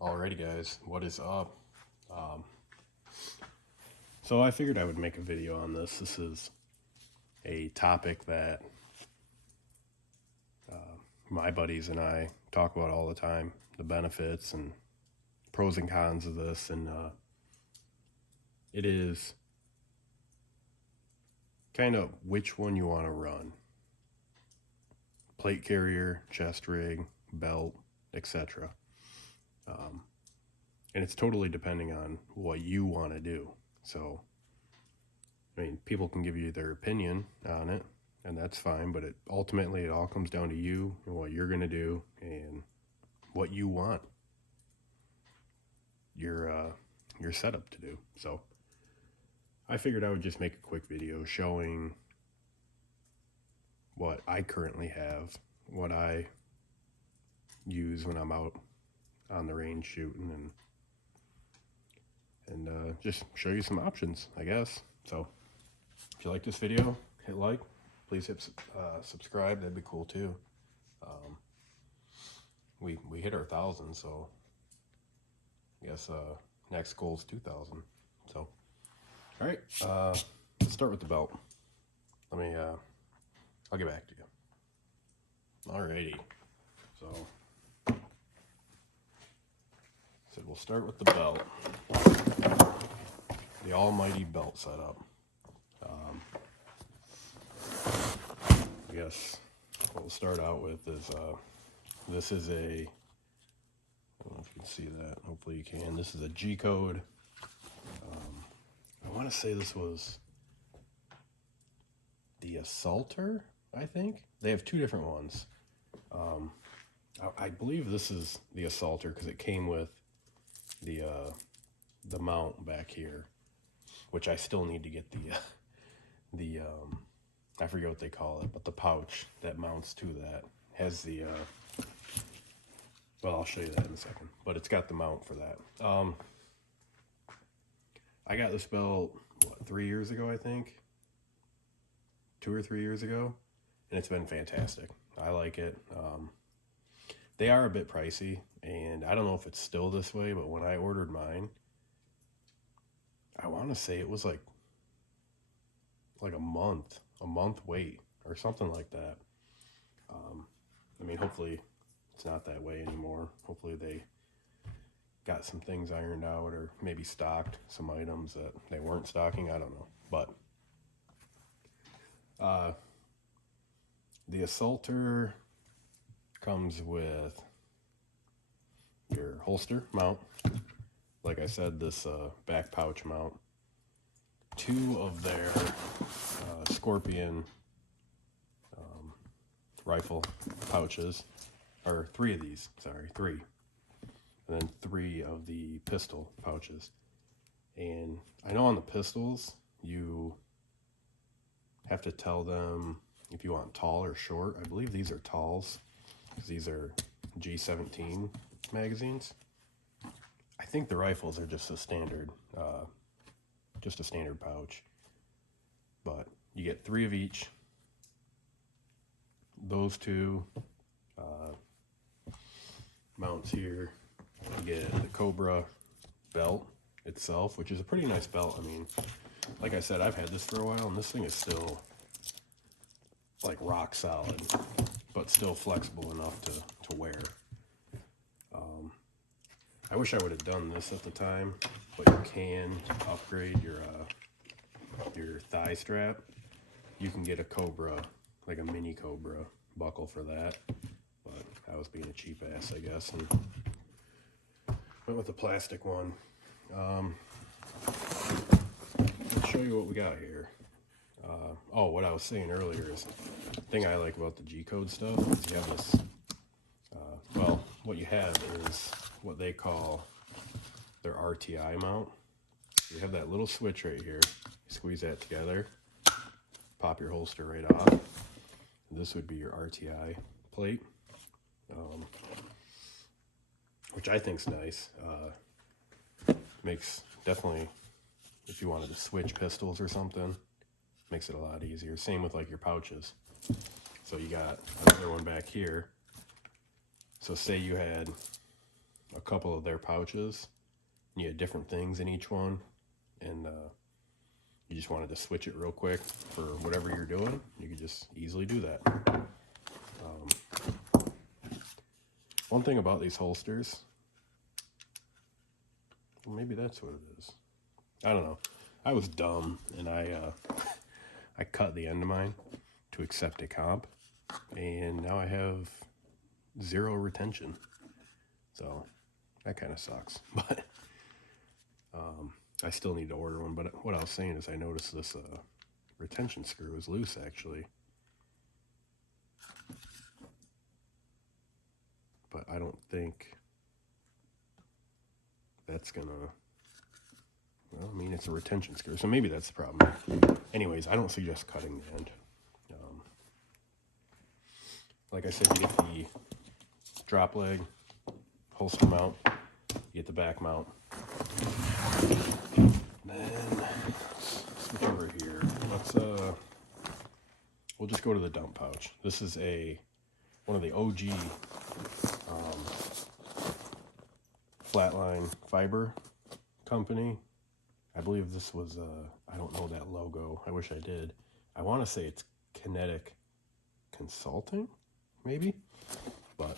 Alrighty guys, what is up? Um, so I figured I would make a video on this. This is a topic that my buddies and I talk about all the time, the benefits and pros and cons of this, and it is kind of which one you want to run. Plate carrier, chest rig, belt, etc. And it's totally depending on what you want to do. So, I mean, people can give you their opinion on it, and that's fine, but ultimately it all comes down to you and what you're going to do and what you want your setup to do. So I figured I would just make a quick video showing what I currently have, what I use when I'm out on the range shooting, and just show you some options, I guess. So if you like this video, hit like. Please hit subscribe. That'd be cool too. We hit our 1,000, so I guess next goal is 2,000. So all right, let's start with the belt. Let me I'll get back to you. Alrighty, so we'll start with the belt, the almighty belt setup. I guess what we'll start out with is this is a, I don't know if you can see that, hopefully you can. This is a G-code. I want to say this was the Assaulter, I think. They have two different ones. I believe this is the Assaulter because it came with the mount back here, which I still need to get the I forget what they call it, but the pouch that mounts to that has the well, I'll show you that in a second, but it's got the mount for that. I got this belt, what, 3 years ago, I think? 2 or 3 years ago, and it's been fantastic. I like it. They are a bit pricey, and I don't know if it's still this way, but when I ordered mine, I want to say it was like a month wait or something like that. I mean, hopefully it's not that way anymore. Hopefully they got some things ironed out, or maybe stocked some items that they weren't stocking. I don't know, but the Assaulter comes with your holster mount. Like I said, this back pouch mount, 2 of their Scorpion rifle pouches, or 3 of these, sorry, 3, and then 3 of the pistol pouches. And I know on the pistols you have to tell them if you want tall or short. I believe these are talls because these are G17 magazines. I think the rifles are just a standard pouch, but you get 3 of each. Those 2 mounts here. You get the Cobra belt itself, which is a pretty nice belt. I mean, like I said, I've had this for a while, and this thing is still like rock solid, but still flexible enough to wear. I wish I would have done this at the time, but you can upgrade your thigh strap. You can get a Cobra, like a mini Cobra buckle for that, but I was being a cheap ass, I guess, and went with the plastic one. Let's show you what we got here. Oh, what I was saying earlier is the thing I like about the G-code stuff is you have this, well, what you have is what they call their RTI mount. You have that little switch right here. You squeeze that together, pop your holster right off. This would be your RTI plate, which I think's nice. Makes definitely, if you wanted to switch pistols or something, makes it a lot easier. Same with like your pouches. So you got another one back here. So say you had a couple of their pouches. You had different things in each one, and you just wanted to switch it real quick for whatever you're doing. You could just easily do that. One thing about these holsters, well, maybe that's what it is. I don't know. I was dumb, and I cut the end of mine to accept a comp, and now I have 0 retention. So that kind of sucks, but I still need to order one. But what I was saying is I noticed this retention screw is loose, actually. But I don't think that's gonna, well, I mean, it's a retention screw, so maybe that's the problem. Anyways, I don't suggest cutting the end. Like I said, you get the drop leg, holster mount, you get the back mount. Then, switch over here. Let's, we'll just go to the dump pouch. This is one of the OG Flatline Fiber company. I believe this was, I don't know that logo. I wish I did. I want to say it's Kinetic Consulting, maybe? But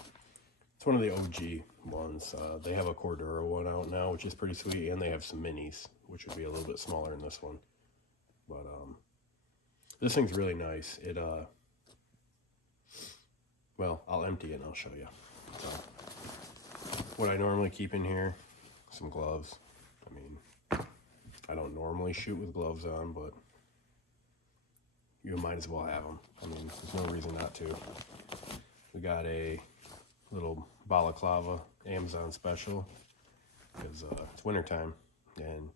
it's one of the OG ones. They have a Cordura one out now, which is pretty sweet, and they have some minis, which would be a little bit smaller than this one. But this thing's really nice. It, well, I'll empty it and I'll show you. So, what I normally keep in here, some gloves. I mean, I don't normally shoot with gloves on, but you might as well have them. I mean, there's no reason not to. We got a little balaclava Amazon special because it's wintertime, and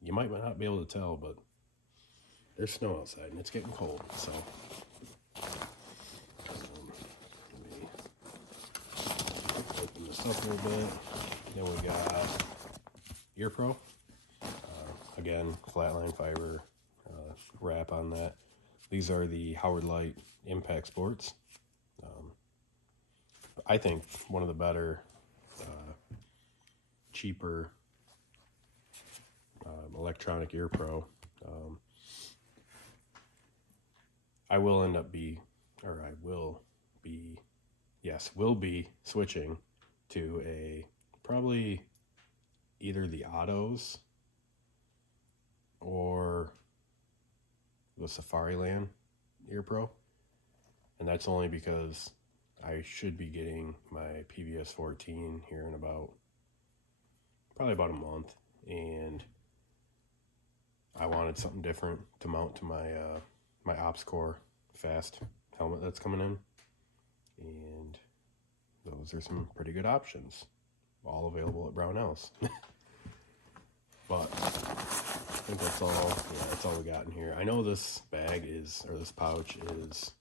you might not be able to tell, but there's snow outside and it's getting cold. So let me open this up a little bit. Then we got Ear Pro. Again, Flatline Fiber wrap on that. These are the Howard Light Impact Sports. I think one of the better, cheaper electronic Ear Pro. I will be switching to probably either the Ottos or the Safariland Ear Pro. And that's only because I should be getting my PVS 14 here in probably about a month, and I wanted something different to mount to my my OpsCore Fast helmet that's coming in, and those are some pretty good options, all available at Brownells. But I think that's all we got in here. I know this bag this pouch is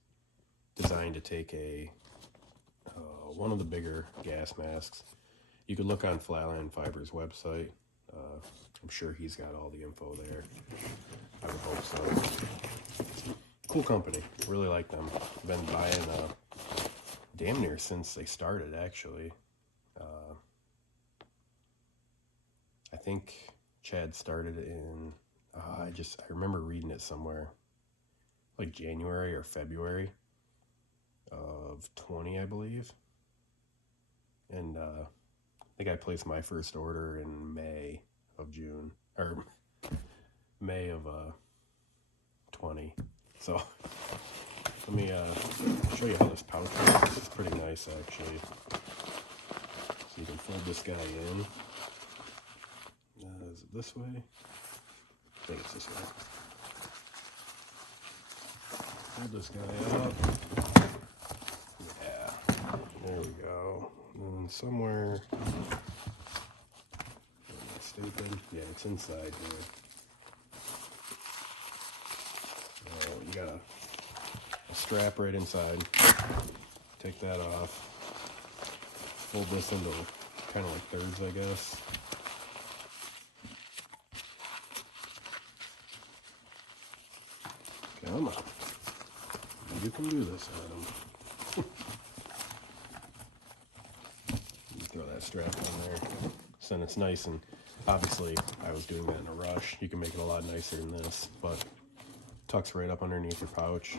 designed to take one of the bigger gas masks. You could look on Flatline Fiber's website. I'm sure he's got all the info there. I would hope so. Cool company. Really like them. Been buying damn near since they started, actually. I think Chad started in, I remember reading it somewhere, like January or February of 20, I believe. And I think I placed my first order in May of 20. So let me show you how this pouch works. It's pretty nice, actually. So you can fold this guy in. Is it this way? I think it's this way. Fold this guy up. Yeah, there we go. And somewhere, stupid. Yeah, it's inside here. So you got a strap right inside. Take that off. Fold this into kind of like thirds, I guess. Come on. You can do this, Adam. Throw that that strap on there. So then it's nice, and obviously I was doing that in a rush. You can make it a lot nicer than this, but tucks right up underneath your pouch.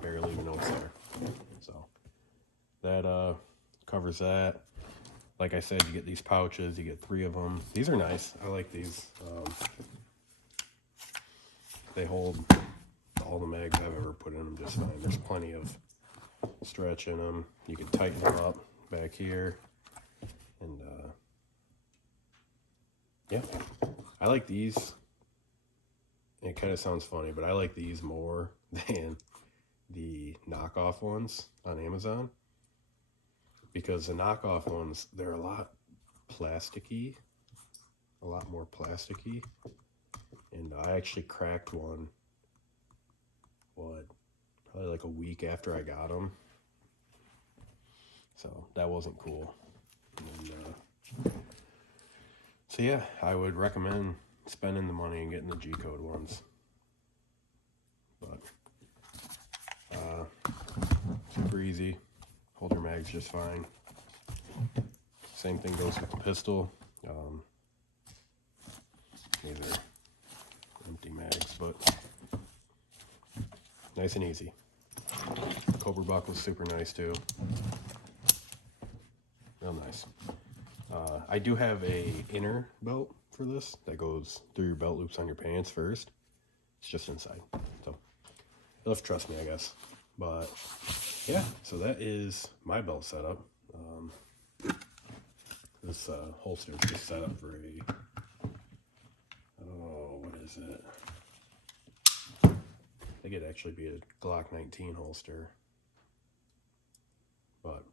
Barely even know it's there. So that covers that. Like I said, you get these pouches. You get 3 of them. These are nice. I like these. They hold all the mags I've ever put in them just fine. There's plenty of stretch in them. You can tighten them up back here. And yeah, I like these. It kind of sounds funny, but I like these more than the knockoff ones on Amazon, because the knockoff ones, they're a lot plasticky, a lot more plasticky. And I actually cracked one, probably like a week after I got them. So that wasn't cool. And, so yeah, I would recommend spending the money and getting the G-code ones. But super easy. Hold your mags just fine. Same thing goes with the pistol. These are empty mags, but nice and easy. Cobra buckle is super nice too. Real nice. I do have a inner belt for this that goes through your belt loops on your pants first. It's just inside, so you'll have to trust me, I guess. But yeah, so that is my belt setup. This holster is just set up for a, what is it? I think it'd actually be a Glock 19 holster, but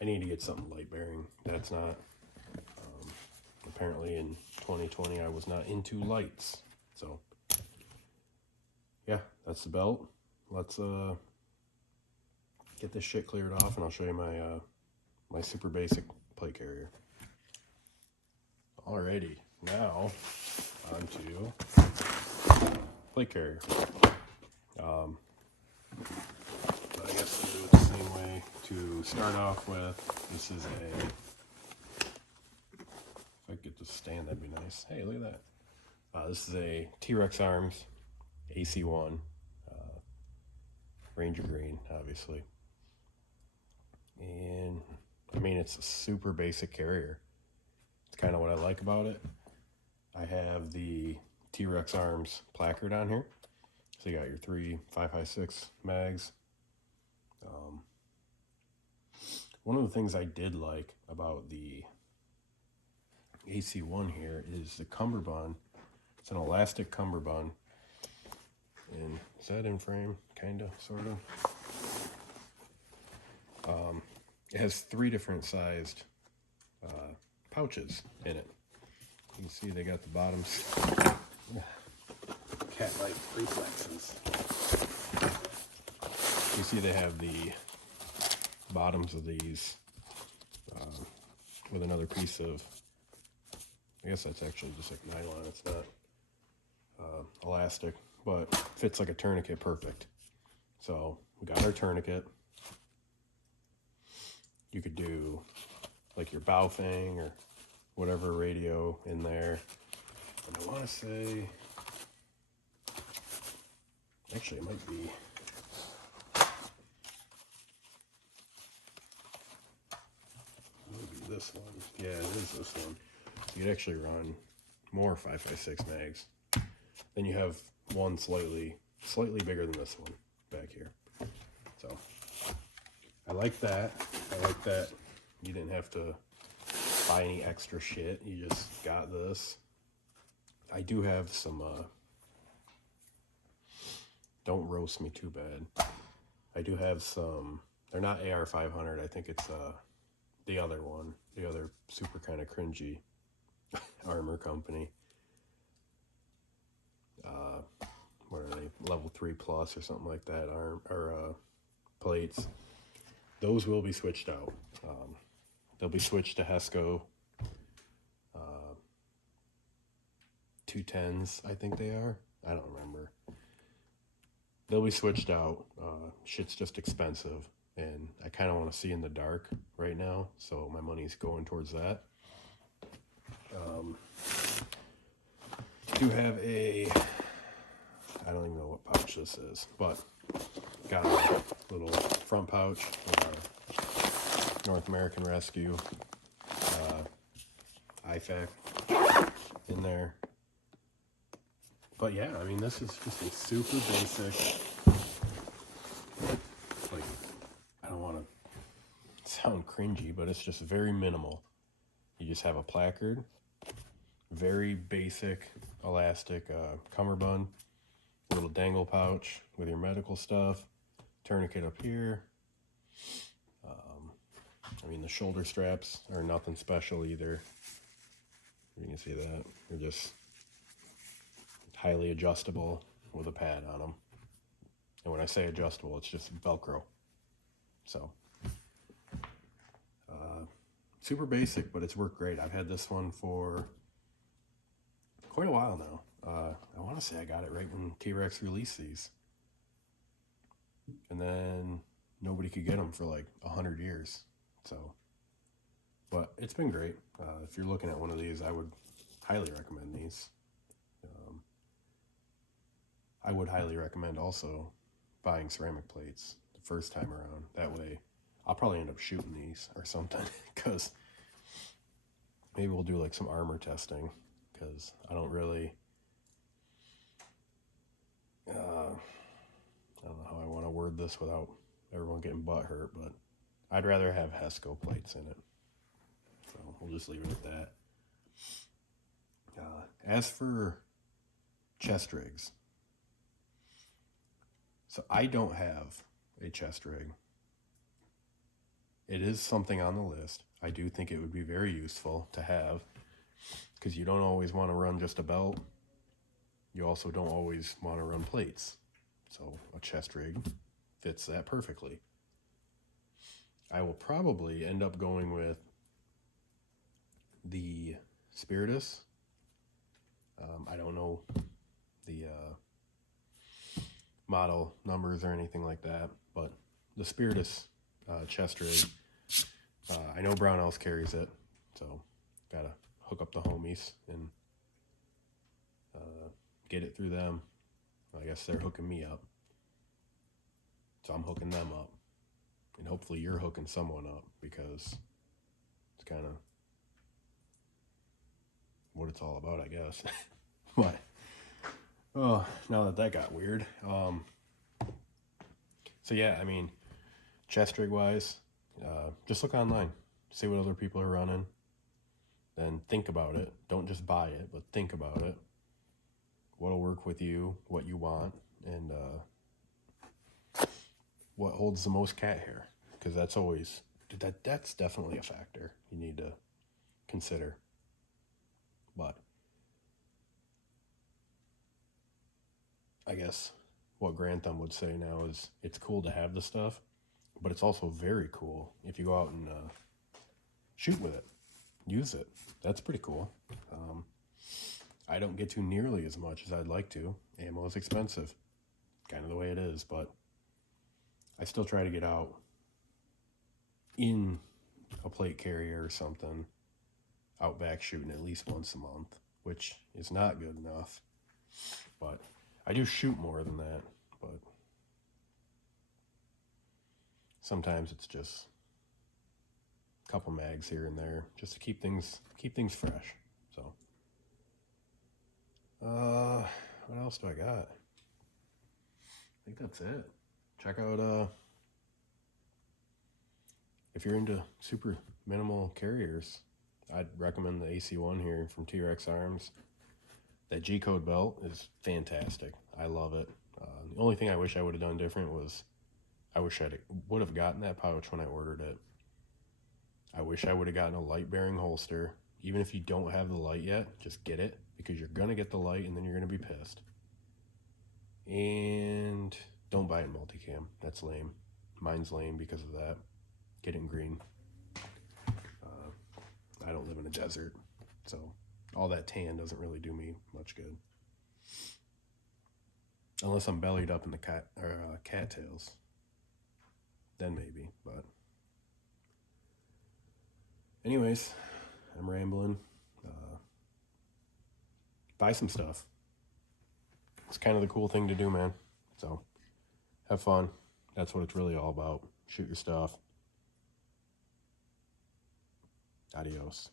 I need to get something light bearing. That's not, apparently in 2020 I was not into lights. So yeah, that's the belt. Let's get this shit cleared off, and I'll show you my my super basic plate carrier. Alrighty, now on to plate carrier. But I guess we'll do it the same way. To start off with, this is a, if I could get this stand, that'd be nice. Hey, look at that. This is a T-Rex Arms AC1, Ranger Green, obviously. And I mean, it's a super basic carrier. It's kind of what I like about it. I have the T-Rex Arms placard on here. So you got your 3 5.56 mags. One of the things I did like about the AC1 here is the cummerbund. It's an elastic cummerbund. And is that in frame? Kind of, sort of. It has 3 different sized pouches in it. You can see they got the bottoms. Cat-like reflexes. You see they have the bottoms of these with another piece of, I guess that's actually just like nylon. It's not elastic, but fits like a tourniquet perfect. So we got our tourniquet. You could do like your Baofeng or whatever radio in there. And I want to say, actually it might be, maybe this one. Yeah, it is this one. You could actually run more 5.56 mags. Then you have one slightly bigger than this one back here. So I like that. I like that you didn't have to buy any extra shit. You just got this. I do have some, don't roast me too bad. I do have some, they're not AR500. I think it's the other one, the other super kind of cringy armor company. What are they? Level 3 plus or something like that. Plates. Those will be switched out. They'll be switched to Hesco 210s, I think they are. I don't remember. They'll be switched out. Shit's just expensive. and I kind of want to see in the dark right now, so my money's going towards that. I do have I don't even know what pouch this is, but got a little front pouch with a North American Rescue IFAK in there. But yeah, I mean, this is just a super basic, like, I don't want to sound cringy, but it's just very minimal. You just have a placard, very basic elastic cummerbund, little dangle pouch with your medical stuff, tourniquet up here. I mean, the shoulder straps are nothing special either. You can see that. They're just highly adjustable with a pad on them. And when I say adjustable, it's just Velcro. So, super basic, but it's worked great. I've had this one for quite a while now. I want to say I got it right when T-Rex released these. And then nobody could get them for like 100 years. So, but it's been great. If you're looking at one of these, I would highly recommend these. I would highly recommend also buying ceramic plates the first time around. That way, I'll probably end up shooting these or something, because maybe we'll do like some armor testing, because I don't really, I don't know how I want to word this without everyone getting butt hurt, but I'd rather have Hesco plates in it. So we'll just leave it at that. As for chest rigs, so I don't have a chest rig. It is something on the list. I do think it would be very useful to have, because you don't always want to run just a belt. You also don't always want to run plates. So a chest rig fits that perfectly. I will probably end up going with the Spiritus. I don't know the model numbers or anything like that, but the Spiritus chest rig, I know Brownells carries it, so gotta hook up the homies and get it through them. I guess they're hooking me up, so I'm hooking them up, and hopefully you're hooking someone up, because it's kind of what it's all about, I guess. But oh, now that got weird. So yeah, I mean, chest rig wise, just look online, see what other people are running, then think about it. Don't just buy it, but think about it. What'll work with you, what you want, and what holds the most cat hair, because that's definitely a factor you need to consider. But I guess what Grand Thumb would say now is it's cool to have the stuff, but it's also very cool if you go out and shoot with it, use it. That's pretty cool. I don't get to nearly as much as I'd like to. Ammo is expensive, kind of the way it is, but I still try to get out in a plate carrier or something, out back shooting at least once a month, which is not good enough, but I do shoot more than that. But sometimes it's just a couple mags here and there, just to keep things fresh. So what else do I got? I think that's it. Check out if you're into super minimal carriers, I'd recommend the AC1 here from T-Rex Arms. That G-code belt is fantastic. I love it. The only thing I wish I would have done different was I wish I would have gotten that pouch when I ordered it. I wish I would have gotten a light bearing holster. Even if you don't have the light yet, just get it, because you're going to get the light and then you're going to be pissed. And don't buy it multicam. That's lame. Mine's lame because of that. Get it in green. I don't live in a desert, so all that tan doesn't really do me much good. Unless I'm bellied up in the cattails. then maybe. But anyways, I'm rambling. Buy some stuff. It's kind of the cool thing to do, man. So have fun. That's what it's really all about. Shoot your stuff. Adios.